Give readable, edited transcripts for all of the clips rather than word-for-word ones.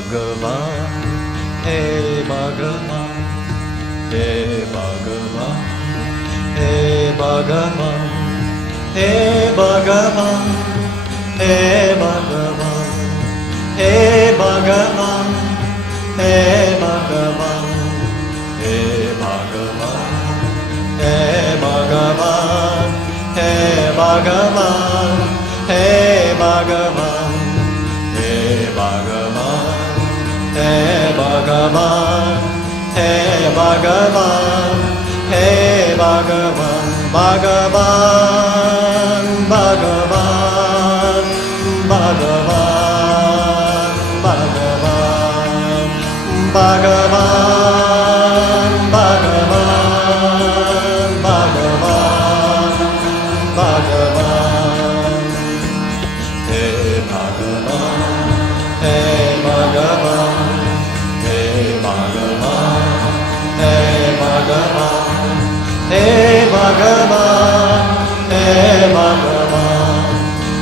भगवान हे भगवान हे भगवान हे भगवान हे भगवान हे भगवान हे भगवान हे भगवान हे भगवान हे भगवान हे भगवान हे भगवान हे भगवान हे भगवान हे भगवान हे भगवान भगवान भगवान भगवान भगवान भगवान भगवान भगवान भगवान हे भगवान हे भगवान हे भगवान हे भगवान हे भगवान हे भगवान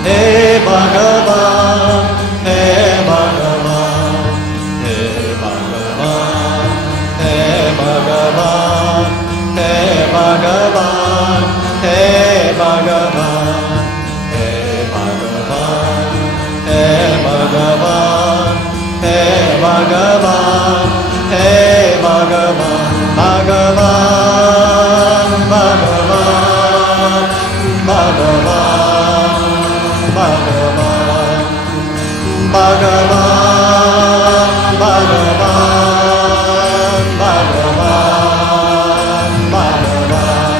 हे भगवान हे भगवान हे भगवान हे भगवान हे भगवान हे भगवान हे भगवान हे भगवान हे भगवान हे भगवान भगवान भगवान भगवान भगवान भगवान भगवान भगवान भगवान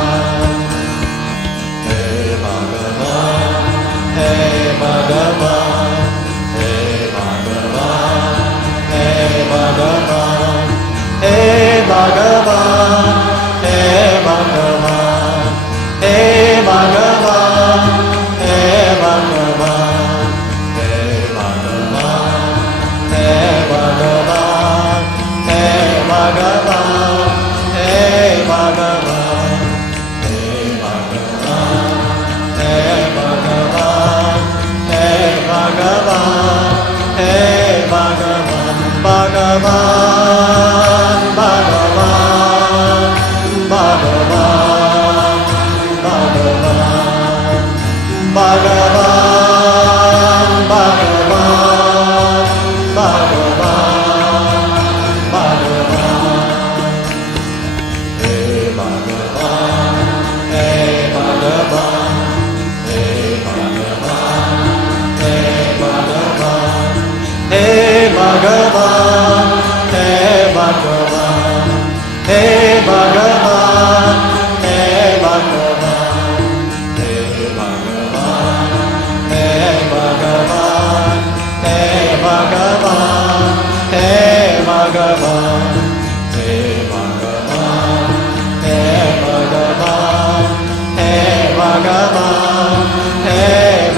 हे भगवान हे भगवान हे भगवान हे भगवान हे भगवान हे भगवान हे भगवान हे भगवान हे भगवान हे भगवान हे भगवान हे भगवान हे भगवान हे भगवान हे भगवान हे भगवान भगवान भगवान भगवान भगवान भगवान भगवान भगवान भगवान हे भगवान हे भगवान हे भगवान हे भगवान हे भगवान हे भगवान हे भगवान हे भगवान हे भगवान हे भगवान हे भगवान हे भगवान हे भगवान हे भगवान हे भगवान हे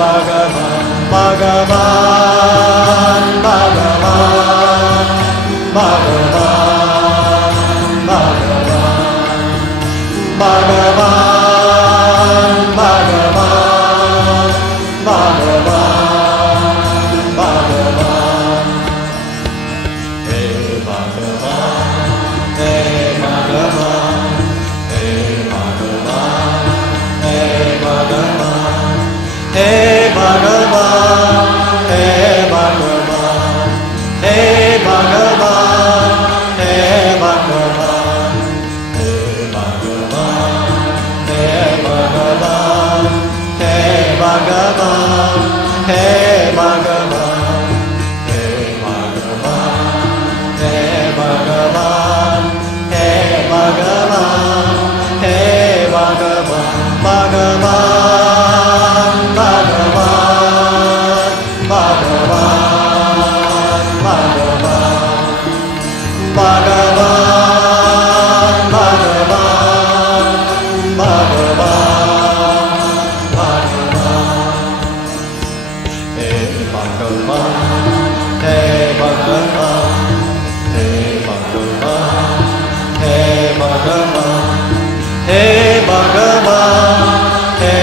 भगवान भगवान भगवान भगवान भगवान भगवान भगवान भगवान हे भगवान हे भगवान हे भगवान हे भगवान हे भगवान हे भगवान हे भगवान हे भगवान हे भगवान हे भगवान हे भगवान हे भगवान हे भगवान हे भगवान हे भगवान हे भगवान भगवान भगवान भगवान भगवान भगवान भगवान भगवान हे भगवान हे भगवान हे भगवान हे भगवान हे भगवान हे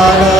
Bhagavan